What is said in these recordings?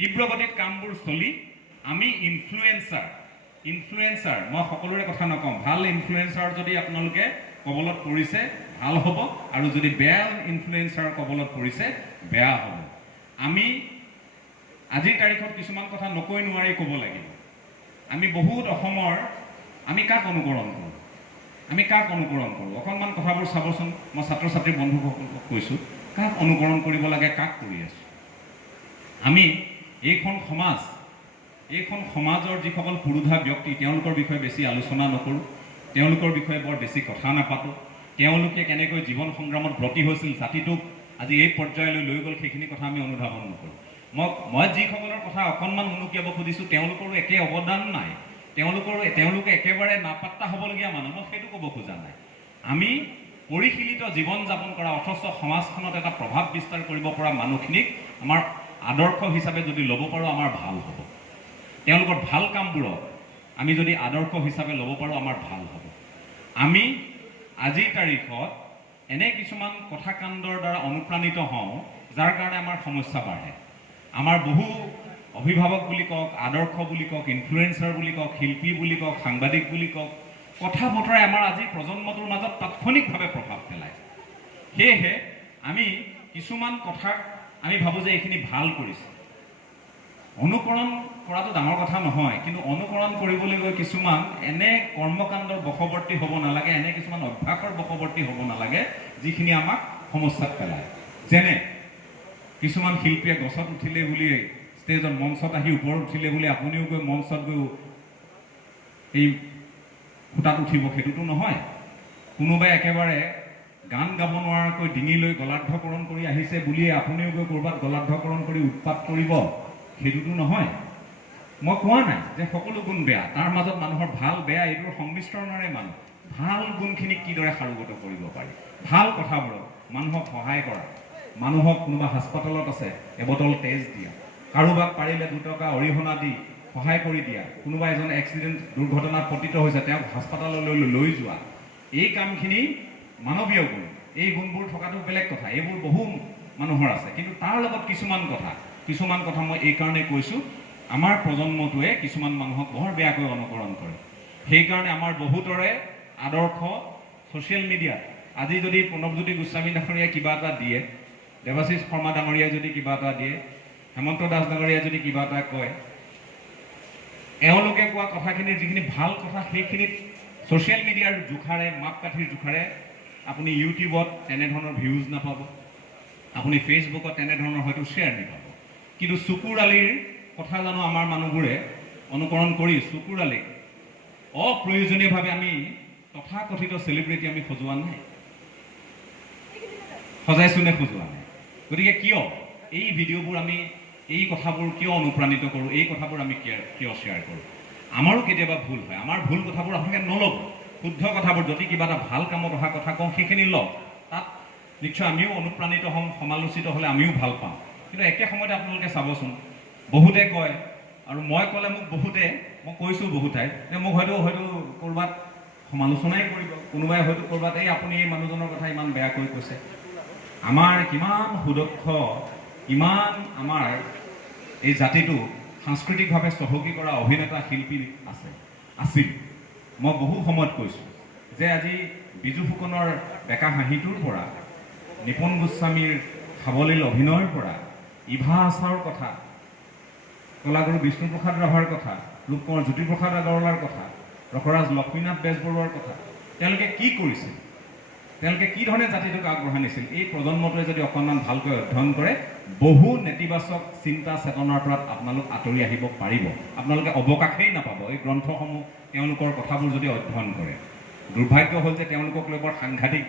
তীব্ৰগতিত কামবোৰ চলি আমি ইনফ্লুৱেঞ্চাৰ মই সকলোৰে কথা নকওঁ, ভাল ইনফ্লুৱেঞ্চাৰ যদি আপোনালোকে কবলত পৰিছে ভাল হ'ব, আৰু যদি বেয়া ইনফ্লুৱেঞ্চাৰ কবলত পৰিছে বেয়া হ'ব। আমি আজিৰ তাৰিখত কিছুমান কথা নকৈ নোৱাৰি ক'ব লাগিব। আমি বহুত অসমৰ আমি কাক অনুকৰণ কৰোঁ, অকণমান কথাবোৰ চাবচোন। মই ছাত্ৰ ছাত্ৰী বন্ধুসকলক কৈছোঁ, কাক অনুকৰণ কৰিব লাগে, কাক কৰি আছোঁ। আমি এইখন সমাজৰ যিসকল পুৰোধা ব্যক্তি তেওঁলোকৰ বিষয়ে বেছি আলোচনা নকৰোঁ, তেওঁলোকৰ বিষয়ে বৰ বেছি কথা নাপাতোঁ। তেওঁলোকে কেনেকৈ জীৱন সংগ্ৰামত ব্ৰতী হৈছিল, জাতিটোক আজি এই পৰ্যায়লৈ লৈ গ'ল, সেইখিনি কথা আমি অনুধাৱন নকৰোঁ। মই যিসকলৰ কথা অকণমান উনুকিয়াব খুজিছোঁ তেওঁলোকৰো একে অৱদান নাই, তেওঁলোকে একেবাৰে নাপাত্তা হ'বলগীয়া মানুহ, মই সেইটো ক'ব খোজা নাই। আমি পৰিশীলিত জীৱন যাপন কৰা অথচ সমাজখনত এটা প্ৰভাৱ বিস্তাৰ কৰিব পৰা মানুহখিনিক আমাৰ আদৰ্শ হিচাপে যদি ল'ব পাৰোঁ আমাৰ ভাল হ'ব। তেওঁলোকৰ ভাল কামবোৰক আমি যদি আদৰ্শ হিচাপে ল'ব পাৰোঁ আমাৰ ভাল হ'ব। আমি আজিৰ তাৰিখত এনে কিছুমান কথাকাণ্ডৰ দ্বাৰা অনুপ্ৰাণিত হওঁ যাৰ কাৰণে আমাৰ সমস্যা বাঢ়ে। আমাৰ বহু অভিভাৱক বুলি কওক, আদৰ্শ বুলি কওক, ইনফ্লুৱেঞ্চাৰ বুলি কওক, শিল্পী বুলি কওক, সাংবাদিক বুলি কওক, কথা বতৰাই আমাৰ আজিৰ প্ৰজন্মটোৰ মাজত তাৎক্ষণিকভাৱে প্ৰভাৱ পেলায়। সেয়েহে আমি কিছুমান কথাক আমি ভাবোঁ যে এইখিনি ভাল কৰিছে। অনুকৰণ কৰাটো ডাঙৰ কথা নহয়, কিন্তু অনুকৰণ কৰিবলৈ গৈ কিছুমান এনে কৰ্মকাণ্ডৰ বশৱৰ্তী হ'ব নালাগে, এনে কিছুমান অভ্যাসৰ বশৱৰ্তী হ'ব নালাগে যিখিনি আমাক সমস্যাত পেলায়। যেনে কিছুমান শিল্পীয়ে গছত উঠিলে বুলি, ষ্টেজত মঞ্চত আহি ওপৰত উঠিলে বুলি আপুনিও গৈ মঞ্চত গৈ এই খুটাত উঠিব, সেইটোতো নহয়। কোনোবাই একেবাৰে গান গাব নোৱাৰাকৈ ডিঙি লৈ গলাৰ্ধকৰণ কৰি আহিছে বুলিয়ে আপুনিও গৈ ক'ৰবাত গলাৰ্ধকৰণ কৰি উৎপাত কৰিব, সেইটোতো নহয়। মই কোৱা নাই যে সকলো গুণ বেয়া, তাৰ মাজত মানুহৰ ভাল বেয়া এইটোৰ সংমিশ্ৰণৰে মানুহ। ভাল গুণখিনিক কিদৰে সাৰোগত কৰিব পাৰি, ভাল কথাবোৰক মানুহক সহায় কৰা, মানুহক কোনোবা হাস্পাতালত আছে এবটল তেজ দিয়া, কাৰোবাক পাৰিলে 2 টকা অৰিহণা দি সহায় কৰি দিয়া, কোনোবা এজন এক্সিডেণ্ট দুৰ্ঘটনাত পতিত হৈছে তেওঁক হাস্পাতাললৈ লৈ যোৱা, এই কামখিনি মানৱীয় গুণ। এই গুণবোৰ থকাটো বেলেগ কথা, এইবোৰ বহু মানুহৰ আছে। কিন্তু তাৰ লগত কিছুমান কথা মই এইকাৰণেই কৈছোঁ, আমাৰ প্ৰজন্মটোৱে কিছুমান মানুহক বৰ বেয়াকৈ অনুকৰণ কৰে। সেইকাৰণে আমাৰ বহুতৰে আদৰ্শ ছ'চিয়েল মিডিয়াত আজি যদি প্ৰণৱজ্যোতি গোস্বামী ডাঙৰীয়াই কিবা এটা দিয়ে, দেৱাশিষ শৰ্মা ডাঙৰীয়াই যদি কিবা এটা দিয়ে, হেমন্ত দাস ডাঙৰীয়াই যদি কিবা এটা কয়, এওঁলোকে কোৱা কথাখিনিৰ যিখিনি ভাল কথা সেইখিনিত ছ'চিয়েল মিডিয়াৰ জোখাৰে, মাপকাঠিৰ জোখাৰে আপুনি ইউটিউবত তেনেধৰণৰ ভিউজ নাপাব, আপুনি ফেচবুকত তেনেধৰণৰ হয়তো শ্বেয়াৰ নাপাব। কিন্তু চকুৰ আলিৰ কথা জানো আমাৰ মানুহবোৰে অনুকৰণ কৰি চকুৰ আলিক অপ্ৰয়োজনীয়ভাৱে আমি তথাকথিত চেলিব্ৰিটি আমি সজোৱা নাই, সজাইছোঁ নে সজোৱা নাই? গতিকে কিয় এই ভিডিঅ'বোৰ আমি এই কথাবোৰ কিয় অনুপ্ৰাণিত কৰোঁ, এই কথাবোৰ আমি কিয় শ্বেয়াৰ কৰোঁ? আমাৰো কেতিয়াবা ভুল হয়, আমাৰ ভুল কথাবোৰ আপোনালোকে নল'ব, শুদ্ধ কথাবোৰ যদি কিবা এটা ভাল কামত অহা কথা কওঁ সেইখিনি লওক, তাত নিশ্চয় আমিও অনুপ্ৰাণিত হ'ম, সমালোচিত হ'লে আমিও ভাল পাম। কিন্তু একে সময়তে আপোনালোকে চাবচোন, বহুতে কয়, আৰু মই ক'লে মোক মই কৈছোঁ বহুতাই যে মোক হয়তো ক'ৰবাত সমালোচনাই কৰিব, কোনোবাই হয়তো ক'ৰবাত এই আপুনি এই মানুহজনৰ কথা ইমান বেয়াকৈ কৈছে। আমাৰ কিমান সুদক্ষ, কিমান আমাৰ এই জাতিটো সাংস্কৃতিকভাৱে চহকী কৰা অভিনেতা শিল্পী আছিল। মই বহু সময়ত কৈছোঁ যে আজি বিজু ফুকনৰ ডেকা হাঁহিটোৰ পৰা, নিপুণ গোস্বামীৰ সাৱলীল অভিনয়ৰ পৰা, ইভা আচাৰৰ কথা, কলাগুৰু বিষ্ণুপ্ৰসাদ ৰাভাৰ কথা, ৰূপকোঁৱৰ জ্যোতিপ্ৰসাদ আগৰৱালাৰ কথা, ৰসৰাজ লক্ষ্মীনাথ বেজবৰুৱাৰ কথা, তেওঁলোকে কি কৰিছিল, তেওঁলোকে কি ধৰণে জাতিটোক আগবঢ়াই নিছিল, এই প্ৰজন্মটোৱে যদি অকণমান ভালকৈ অধ্যয়ন কৰে বহু নেতিবাচক চিন্তা চেতনাৰ পৰা আপোনালোক আঁতৰি আহিব পাৰিব। আপোনালোকে অৱকাশেই নাপাব এই গ্ৰন্থসমূহ তেওঁলোকৰ কথাবোৰ যদি অধ্যয়ন কৰে। দুৰ্ভাগ্য হ'ল যে তেওঁলোকক লৈ বৰ সাংঘাতিক,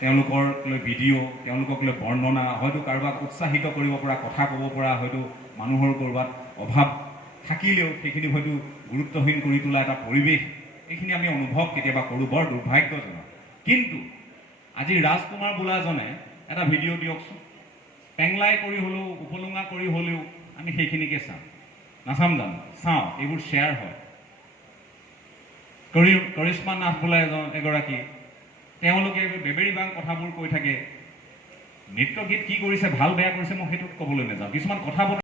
তেওঁলোকক লৈ ভিডিঅ', তেওঁলোকক লৈ বৰ্ণনা, হয়তো কাৰোবাক উৎসাহিত কৰিব পৰা, কথা ক'ব পৰা হয়তো মানুহৰ ক'ৰবাত অভাৱ থাকিলেও সেইখিনি হয়তো গুৰুত্বহীন কৰি তোলা এটা পৰিৱেশ, এইখিনি আমি অনুভৱ কেতিয়াবা কৰোঁ, বৰ দুৰ্ভাগ্যজনক। কিন্তু আজি ৰাজকুমাৰ বোলাজনে এটা ভিডিঅ' দিয়কচোন, পেংলাই কৰি হ'লেও, উপলুঙা কৰি হ'লেও আমি সেইখিনিকে চাম, নাচাম জানো? চাওঁ, এইবোৰ শ্বেয়াৰ হয়। কৰিশ্মা নাথ বোলা এগৰাকী, তেওঁলোকে বেবেৰী বাং কথাবোৰ কৈ থাকে, নৃত্য গীত কি কৰিছে, ভাল বেয়া কৰিছে, মই সেইটোত ক'বলৈ নাযাওঁ। কিছুমান কথা